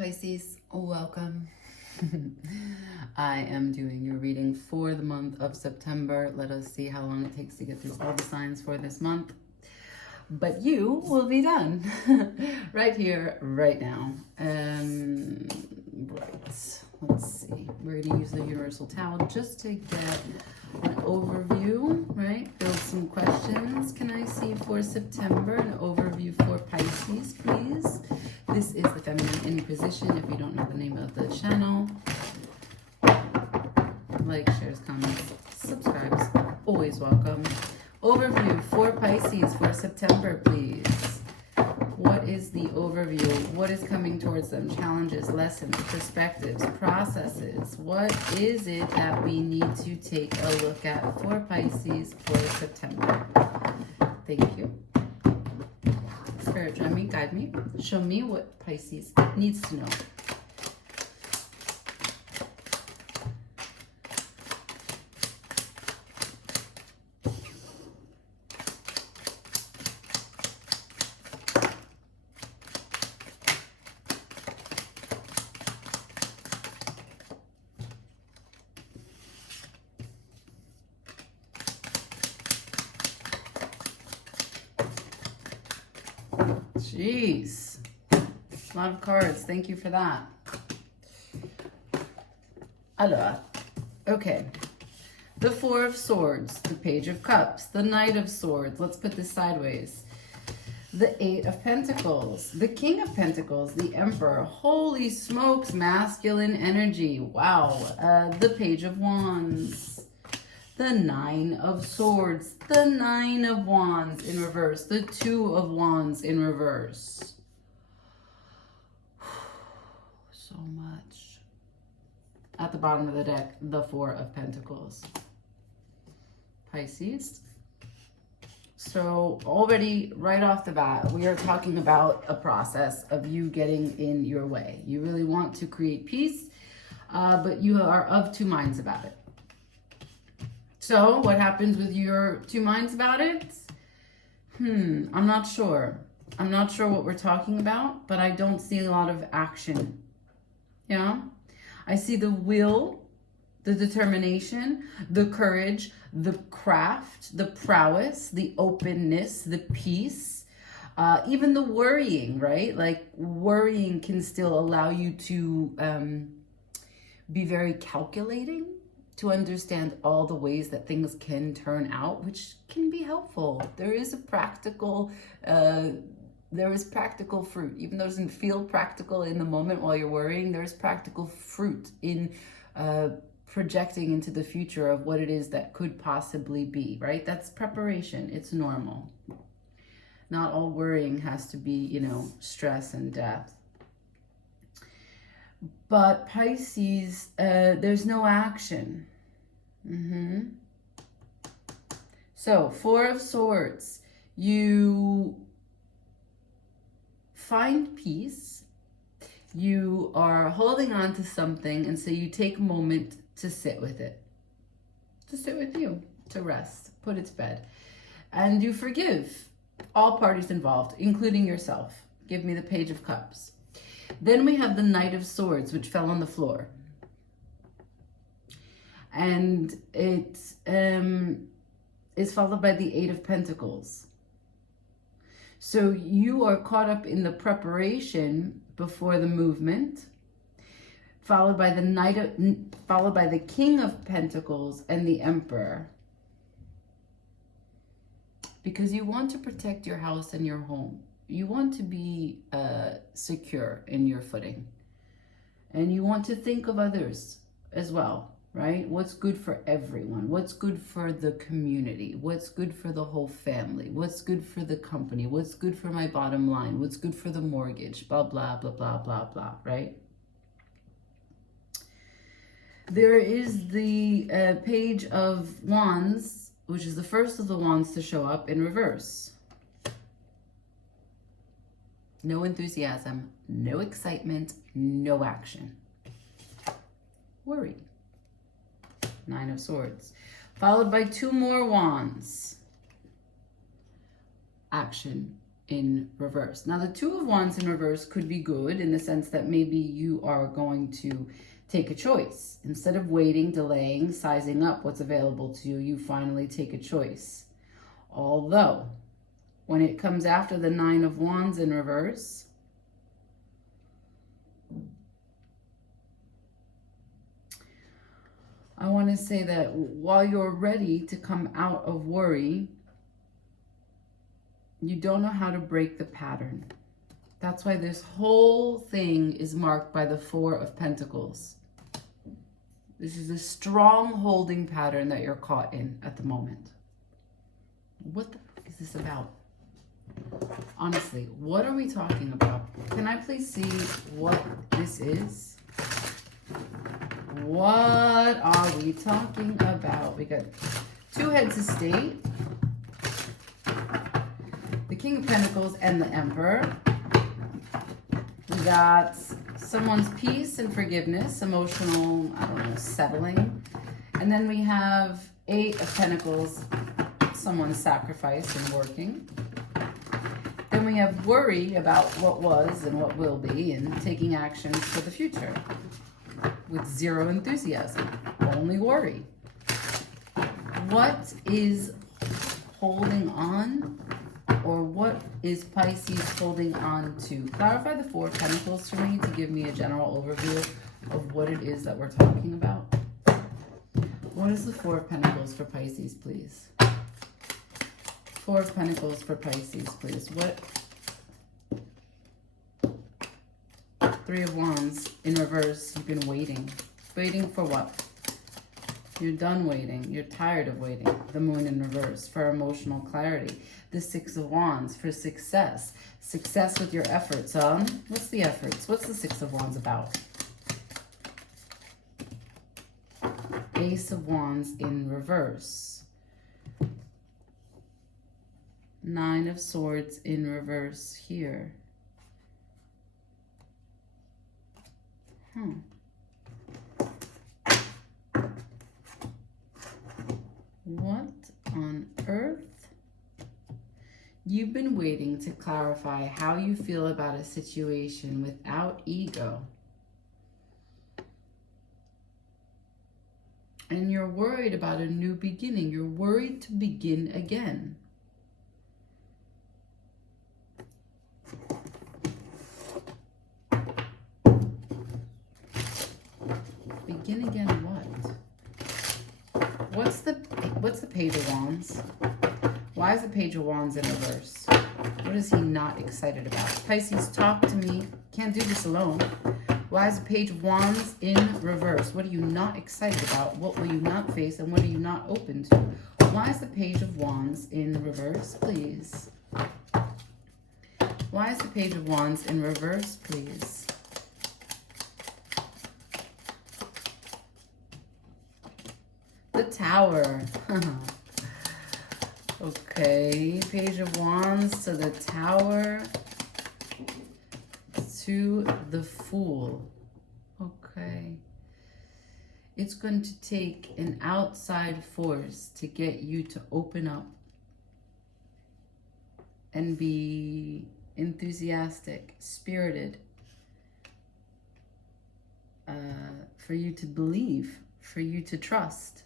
Pisces, welcome. I am doing your reading for the month of September. Let us see how long it takes to get through all the signs for this month. But you will be done right here, right now. Right, let's see. We're going to use the Universal Towel just to get an overview, right? Build some questions. Can I see for September an overview for Pisces, please? This is the Feminine Inquisition. If you don't know the name of the channel, like, shares, comments, subscribes, always welcome. Overview for Pisces for September, please. What is the overview? What is coming towards them? Challenges, lessons, perspectives, processes. What is it that we need to take a look at for Pisces for September? Thank you. Spirit, join me, guide me. Show me what Pisces needs to know. Jeez, a lot of cards. Thank you for that. Alors, okay. The Four of Swords, the Page of Cups, the Knight of Swords. Let's put this sideways. The Eight of Pentacles, the King of Pentacles, the Emperor. Holy smokes, masculine energy. Wow. The Page of Wands. The Nine of Swords, the Nine of Wands in reverse, the Two of Wands in reverse. So much. At the bottom of the deck, the Four of Pentacles. Pisces. So already right off the bat, we are talking about a process of you getting in your way. You really want to create peace, but you are of two minds about it. So what happens with your two minds about it? I'm not sure. I'm not sure what we're talking about, but I don't see a lot of action. Yeah? I see the will, the determination, the courage, the craft, the prowess, the openness, the peace, even the worrying, right? Like worrying can still allow you to be very calculating, to understand all the ways that things can turn out, which can be helpful. There is a practical, there is practical fruit. Even though it doesn't feel practical in the moment while you're worrying, there's practical fruit in projecting into the future of what it is that could possibly be, right? That's preparation. It's normal. Not all worrying has to be, you know, stress and death. But Pisces, there's no action. So, Four of Swords, you find peace, you are holding on to something, and so you take a moment to sit with it, to sit with you, to rest, put it to bed, and you forgive all parties involved, including yourself. Give me the Page of Cups. Then we have the Knight of Swords, which fell on the floor. And it is followed by the Eight of Pentacles. So you are caught up in the preparation before the movement, followed by the King of Pentacles and the Emperor. Because you want to protect your house and your home. You want to be secure in your footing. And you want to think of others as well, right? What's good for everyone? What's good for the community? What's good for the whole family? What's good for the company? What's good for my bottom line? What's good for the mortgage? Blah, blah, blah, blah, blah, blah, right? There is the Page of Wands, which is the first of the wands to show up in reverse. No enthusiasm, no excitement, no action. Worry. Nine of Swords. Followed by two more wands. Action, in reverse. Now, the Two of Wands in reverse could be good in the sense that maybe you are going to take a choice. Instead of waiting, delaying, sizing up what's available to you, you finally take a choice. Although, when it comes after the Nine of Wands in reverse, I want to say that while you're ready to come out of worry, you don't know how to break the pattern. That's why this whole thing is marked by the Four of Pentacles. This is a strong holding pattern that you're caught in at the moment. What the fuck is this about? Honestly, what are we talking about? Can I please see what this is? What are we talking about? We got two heads of state, the King of Pentacles and the Emperor. We got someone's peace and forgiveness, emotional, I don't know, settling. And then we have Eight of Pentacles, someone's sacrifice and working. Then we have worry about what was and what will be and taking actions for the future with zero enthusiasm, only worry. What is holding on, or what is Pisces holding on to? Clarify the Four of Pentacles for me to give me a general overview of what it is that we're talking about. What is the Four of Pentacles for Pisces, please? Four of Pentacles for Pisces, please. What? Three of Wands in reverse. You've been waiting. Waiting for what? You're done waiting. You're tired of waiting. The Moon in reverse for emotional clarity. The Six of Wands for success. Success with your efforts. What's the efforts? What's the Six of Wands about? Ace of Wands in reverse. Nine of Swords in reverse here. What on earth? You've been waiting to clarify how you feel about a situation without ego. And you're worried about a new beginning. You're worried to begin again. Begin again what? What's the Page of Wands? Why is the Page of Wands in reverse? What is he not excited about? Pisces, talk to me. Can't do this alone. Why is the Page of Wands in reverse? What are you not excited about? What will you not face? And what are you not open to? Why is the Page of Wands in reverse, please? Why is the Page of Wands in reverse, please? The Tower. Okay, Page of Wands to the Tower to the Fool. Okay. It's going to take an outside force to get you to open up and be enthusiastic, spirited, for you to believe, for you to trust.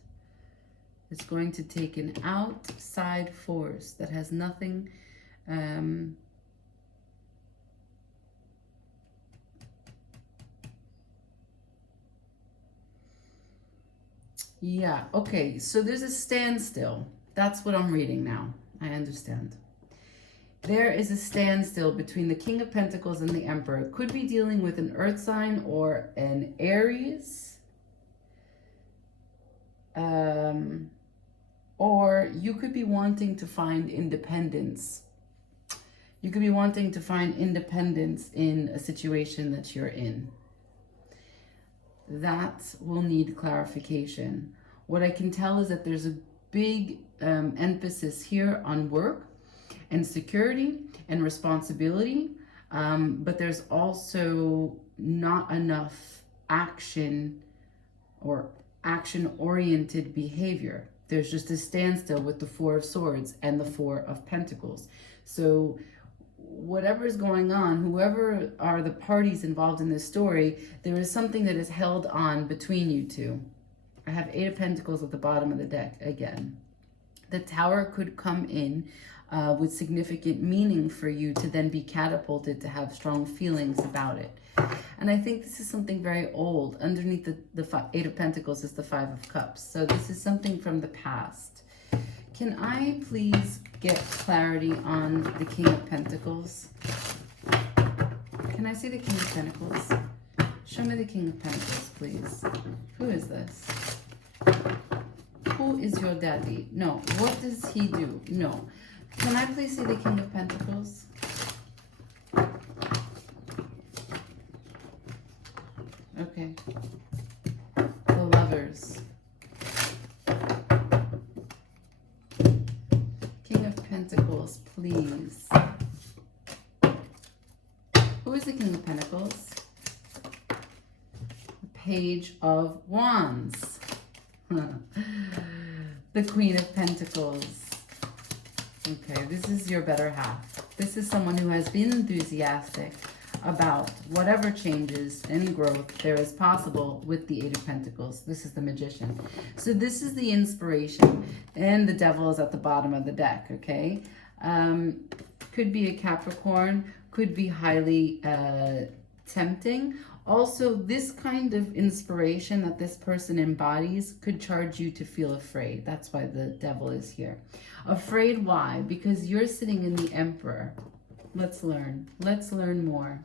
It's going to take an outside force that has nothing yeah, okay, so there's a standstill. That's what I'm reading now. I understand. There is a standstill between the King of Pentacles and the Emperor. It could be dealing with an Earth sign or an Aries. Or you could be wanting to find independence. You could be wanting to find independence in a situation that you're in. That will need clarification. What I can tell is that there's a big emphasis here on work and security and responsibility, but there's also not enough action or action-oriented behavior. There's just a standstill with the Four of Swords and the Four of Pentacles. So whatever is going on, whoever are the parties involved in this story, there is something that is held on between you two. I have 8 of Pentacles at the bottom of the deck again. The Tower could come in with significant meaning for you to then be catapulted to have strong feelings about it. And I think this is something very old. Underneath the 8 of Pentacles is the 5 of Cups. So this is something from the past. Can I please get clarity on the King of Pentacles? Can I see the King of Pentacles? Show me the King of Pentacles, please. Who is this? Who is your daddy? No. What does he do? No. Can I please see the King of Pentacles? Okay. The Lovers. King of Pentacles, please. Who is the King of Pentacles? The Page of Wands. The Queen of Pentacles. Okay, this is your better half. This is someone who has been enthusiastic about whatever changes and growth there is possible with the 8 of Pentacles. This is the Magician. So this is the inspiration, and the Devil is at the bottom of the deck, okay? Could be a Capricorn, could be highly tempting. Also, this kind of inspiration that this person embodies could charge you to feel afraid. That's why the Devil is here. Afraid, why? Because you're sitting in the Emperor. Let's learn. Let's learn more.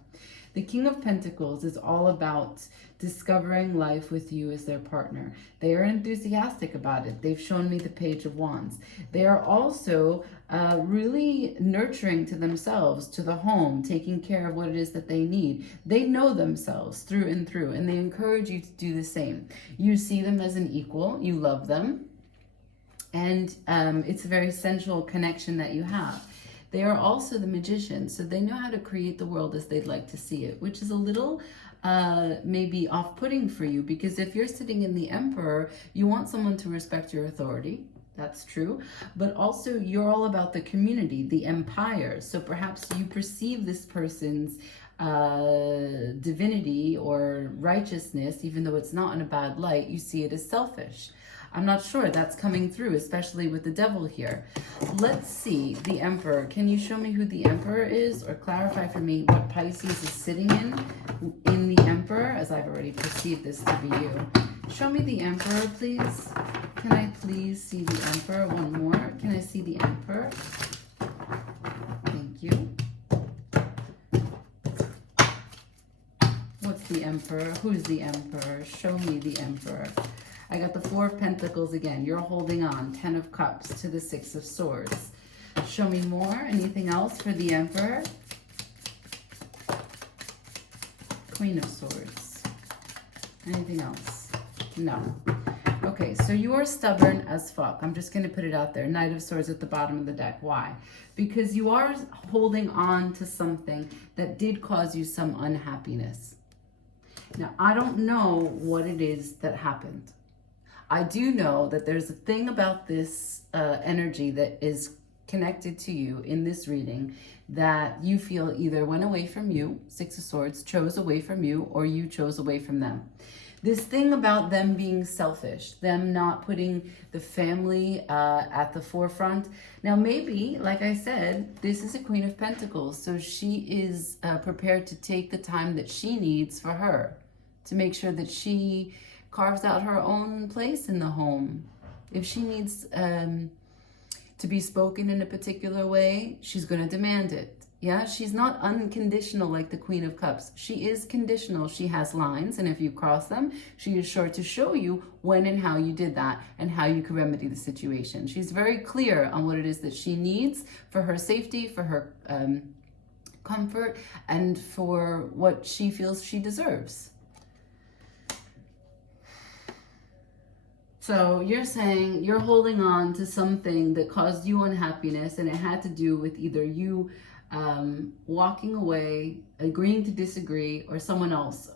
The King of Pentacles is all about discovering life with you as their partner. They are enthusiastic about it. They've shown me the Page of Wands. They are also really nurturing to themselves, to the home, taking care of what it is that they need. They know themselves through and through, and they encourage you to do the same. You see them as an equal. You love them. And it's a very sensual connection that you have. They are also the Magician, so they know how to create the world as they'd like to see it, which is a little maybe off-putting for you, because if you're sitting in the Emperor, you want someone to respect your authority. That's true. But also you're all about the community, the empire. So perhaps you perceive this person's divinity or righteousness, even though it's not in a bad light, you see it as selfish. I'm not sure that's coming through, especially with the Devil here. Let's see the Emperor. Can you show me who the Emperor is, or clarify for me what Pisces is sitting in the Emperor, as I've already perceived this to be you. Show me the Emperor, please. Can I please see the Emperor? One more. Can I see the Emperor? Thank you. What's the Emperor? Who's the Emperor? Show me the Emperor. I got the 4 of Pentacles again. You're holding on. 10 of Cups to the 6 of Swords. Show me more. Anything else for the Emperor? Queen of Swords. Anything else? No. Okay, so you are stubborn as fuck. I'm just going to put it out there. Knight of Swords at the bottom of the deck. Why? Because you are holding on to something that did cause you some unhappiness. Now, I don't know what it is that happened. I do know that there's a thing about this energy that is connected to you in this reading that you feel either went away from you, 6 of Swords, chose away from you, or you chose away from them. This thing about them being selfish, them not putting the family at the forefront. Now, maybe, like I said, this is a Queen of Pentacles, so she is prepared to take the time that she needs for her, to make sure that she carves out her own place in the home. If she needs to be spoken in a particular way, she's going to demand it. Yeah, she's not unconditional like the Queen of Cups. She is conditional. She has lines, and if you cross them, she is sure to show you when and how you did that and how you can remedy the situation. She's very clear on what it is that she needs for her safety, for her comfort, and for what she feels she deserves. So you're saying you're holding on to something that caused you unhappiness, and it had to do with either you walking away, agreeing to disagree, or someone else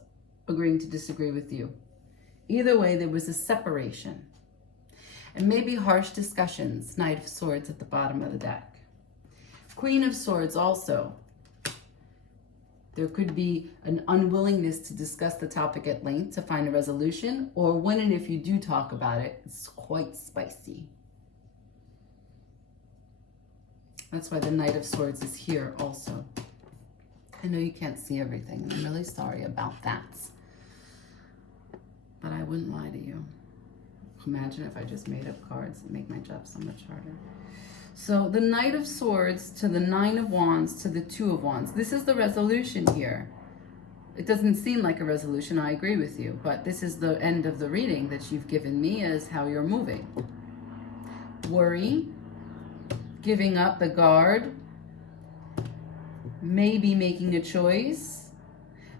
agreeing to disagree with you. Either way, there was a separation. And maybe harsh discussions. Knight of Swords at the bottom of the deck. Queen of Swords also. There could be an unwillingness to discuss the topic at length to find a resolution, or when and if you do talk about it, it's quite spicy. That's why the Knight of Swords is here also. I know you can't see everything, and I'm really sorry about that. But I wouldn't lie to you. Imagine if I just made up cards and make my job so much harder. So the Knight of Swords to the Nine of Wands to the Two of Wands. This is the resolution here. It doesn't seem like a resolution, I agree with you, but this is the end of the reading that you've given me as how you're moving. Worry, giving up the guard, maybe making a choice,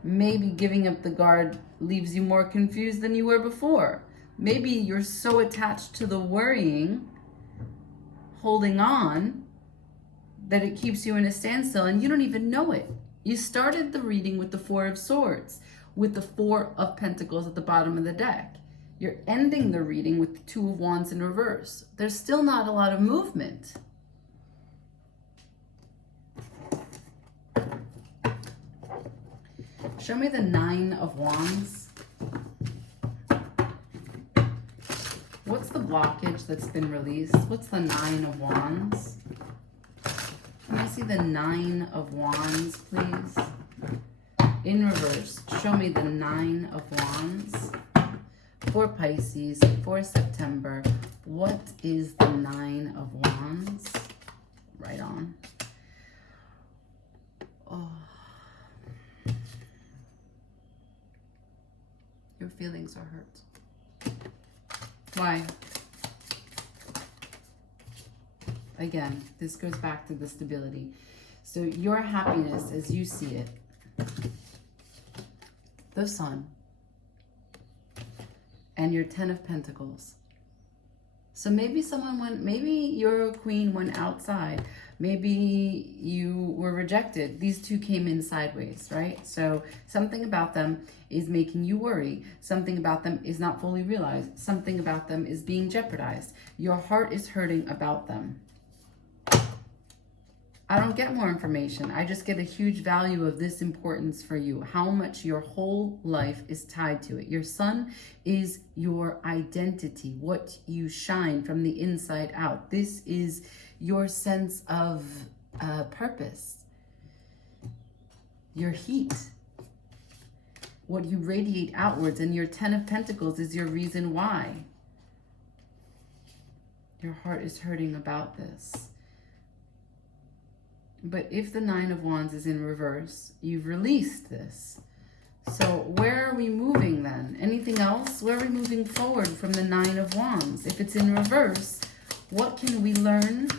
maybe giving up the guard leaves you more confused than you were before. Maybe you're so attached to the worrying, holding on, that it keeps you in a standstill and you don't even know it. You started the reading with the Four of Swords, with the Four of Pentacles at the bottom of the deck. You're ending the reading with the Two of Wands in reverse. There's still not a lot of movement. Show me the Nine of Wands. What's the blockage that's been released? What's the Nine of Wands? Can I see the Nine of Wands, please? In reverse, show me the Nine of Wands. For Pisces, for September, what is the Nine of Wands? Right on. Oh. Your feelings are hurt. Why? Again, this goes back to the stability. So your happiness as you see it, the Sun, and your Ten of Pentacles. So maybe someone went, maybe your queen went outside. Maybe you were rejected. These two came in sideways, right? So something about them is making you worry. Something about them is not fully realized. Something about them is being jeopardized. Your heart is hurting about them. I don't get more information. I just get a huge value of this importance for you. How much your whole life is tied to it. Your Sun is your identity, what you shine from the inside out. This is your sense of purpose, your heat, what you radiate outwards, and your Ten of Pentacles is your reason why. Your heart is hurting about this. But if the Nine of Wands is in reverse, you've released this. So where are we moving then? Anything else? Where are we moving forward from the Nine of Wands? If it's in reverse, what can we learn?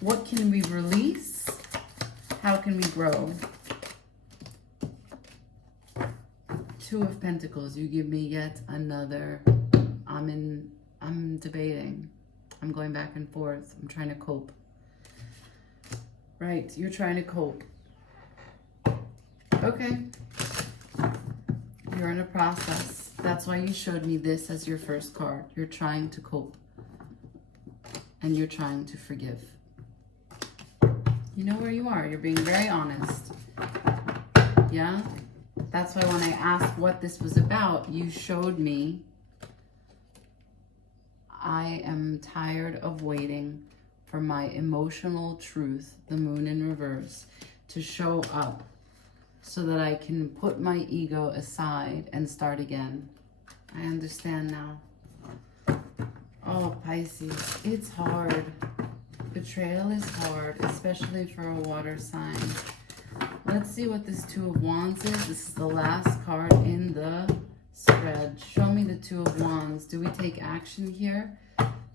What can we release? How can we grow? Two of Pentacles, you give me yet another. I'm debating. I'm going back and forth. I'm trying to cope. Right, you're trying to cope. Okay. You're in a process. That's why you showed me this as your first card. You're trying to cope. And you're trying to forgive. You know where you are. You're being very honest. Yeah? That's why when I asked what this was about, you showed me I am tired of waiting for my emotional truth, the Moon in reverse, to show up so that I can put my ego aside and start again. I understand now. Oh, Pisces, it's hard. Betrayal is hard, especially for a water sign. Let's see what this Two of Wands is. This is the last card in the spread. Show me the Two of Wands. Do we take action here?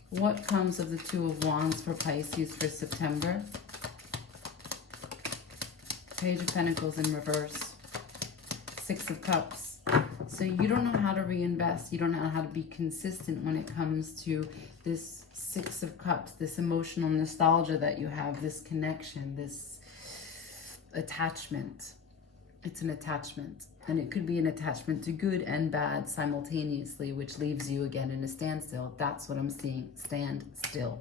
What comes of the Two of Wands for Pisces for September? Page of Pentacles in reverse. Six of Cups. So you don't know how to reinvest. You don't know how to be consistent when it comes to this Six of Cups, this emotional nostalgia that you have, this connection, this attachment. It's an attachment. And it could be an attachment to good and bad simultaneously, which leaves you again in a standstill. That's what I'm seeing. Stand still.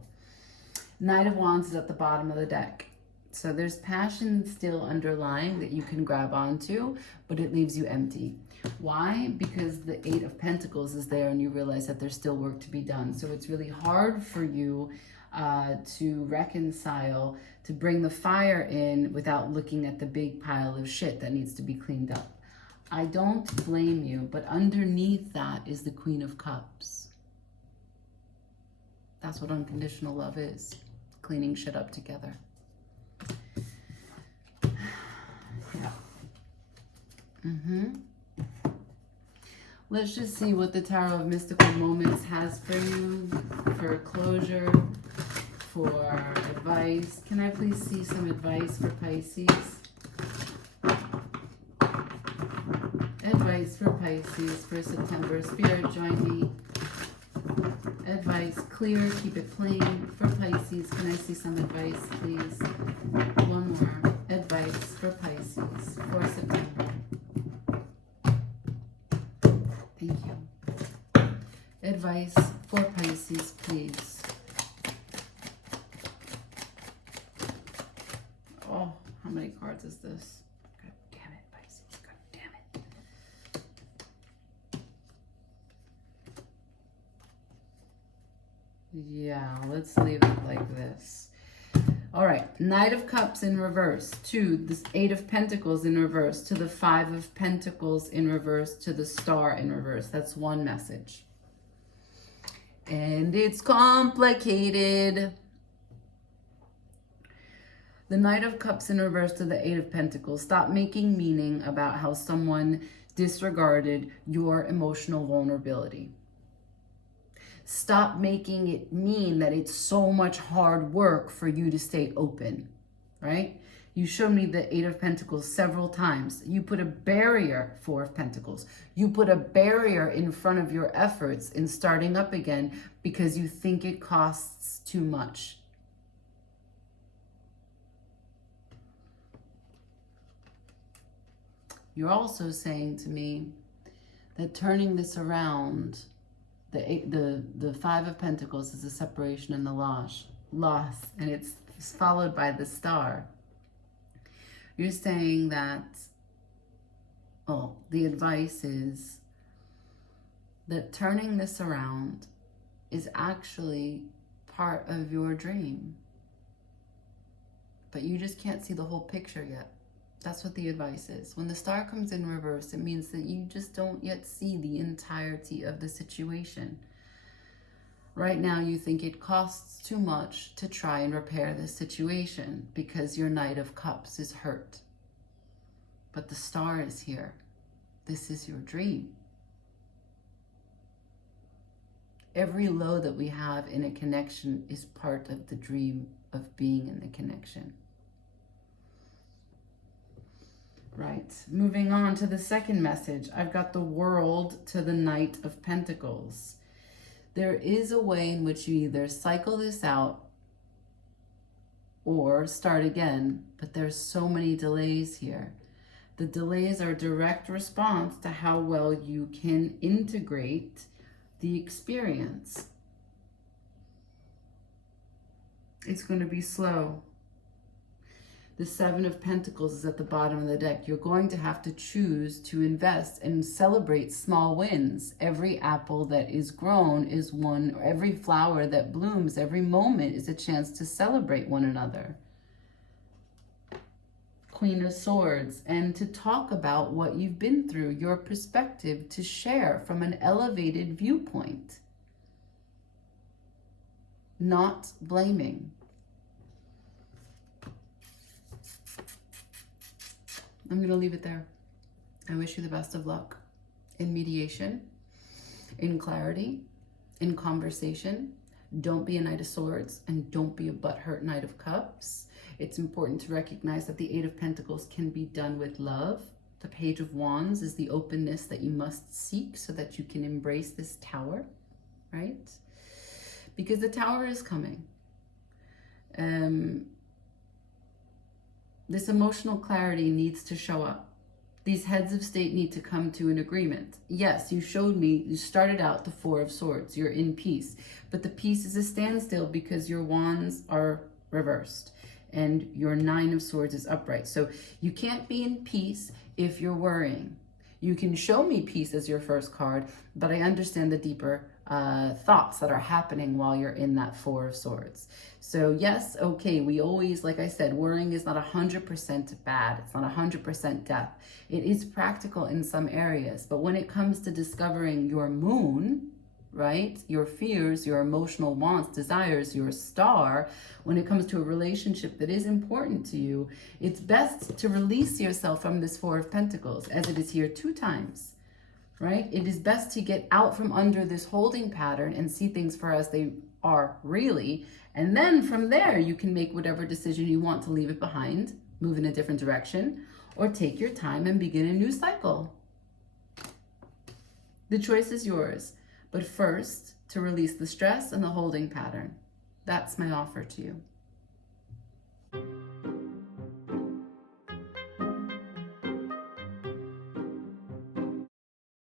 Knight of Wands is at the bottom of the deck. So there's passion still underlying that you can grab onto, but it leaves you empty. Why? Because the Eight of Pentacles is there and you realize that there's still work to be done. So it's really hard for you to reconcile, to bring the fire in without looking at the big pile of shit that needs to be cleaned up. I don't blame you, but underneath that is the Queen of Cups. That's what unconditional love is. Cleaning shit up together. Yeah. Let's just see what the Tarot of Mystical Moments has for you, for closure, for advice. Can I please see some advice for Pisces? Advice for Pisces for September. Spirit, join me. Advice, clear, keep it plain. For Pisces, can I see some advice, please? One more. Advice for Pisces for September. Thank you. Advice for Pisces, please. Oh, how many cards is this? God damn it, Pisces. God damn it. Yeah, let's leave it like this. All right, Knight of Cups in reverse to the Eight of Pentacles in reverse to the Five of Pentacles in reverse to the Star in reverse. That's one message. And it's complicated. The Knight of Cups in reverse to the Eight of Pentacles. Stop making meaning about how someone disregarded your emotional vulnerability. Stop making it mean that it's so much hard work for you to stay open, right? You showed me the Eight of Pentacles several times. You put a barrier, Four of Pentacles. You put a barrier in front of your efforts in starting up again because you think it costs too much. You're also saying to me that turning this around, the Five of Pentacles is a separation and the loss, and it's followed by the Star. You're saying that, the advice is that turning this around is actually part of your dream, but you just can't see the whole picture yet. That's what the advice is. When the Star comes in reverse, it means that you just don't yet see the entirety of the situation. Right now, you think it costs too much to try and repair this situation because your Knight of Cups is hurt. But the Star is here. This is your dream. Every low that we have in a connection is part of the dream of being in the connection. Right, moving on to the second message. I've got the World to the Knight of Pentacles. There is a way in which you either cycle this out or start again, but there's so many delays here. The delays are a direct response to how well you can integrate the experience. It's going to be slow. The Seven of Pentacles is at the bottom of the deck. You're going to have to choose to invest and celebrate small wins. Every apple that is grown is one, or every flower that blooms, every moment is a chance to celebrate one another. Queen of Swords, and to talk about what you've been through, your perspective, to share from an elevated viewpoint. Not blaming. I'm going to leave it there. I wish you the best of luck in mediation, in clarity, in conversation. Don't be a Knight of Swords and don't be a butthurt Knight of Cups. It's important to recognize that the Eight of Pentacles can be done with love. The Page of Wands is the openness that you must seek so that you can embrace this Tower, right? Because the Tower is coming. This emotional clarity needs to show up. These heads of state need to come to an agreement. Yes, you showed me, you started out the Four of Swords. You're in peace. But the peace is a standstill because your wands are reversed. and your Nine of Swords is upright. So you can't be in peace if you're worrying. You can show me peace as your first card, but I understand the deeper thoughts that are happening while you're in that Four of Swords. So yes, okay, we always, like I said, worrying is not 100% bad. It's not 100% death. It is practical in some areas, but when it comes to discovering your moon, right, your fears, your emotional wants, desires, your star, when it comes to a relationship that is important to you, it's best to release yourself from this Four of Pentacles, as it is here 2 times. Right? It is best to get out from under this holding pattern and see things for as they are really. And then from there, you can make whatever decision you want to leave it behind, move in a different direction, or take your time and begin a new cycle. The choice is yours. But first, to release the stress and the holding pattern. That's my offer to you.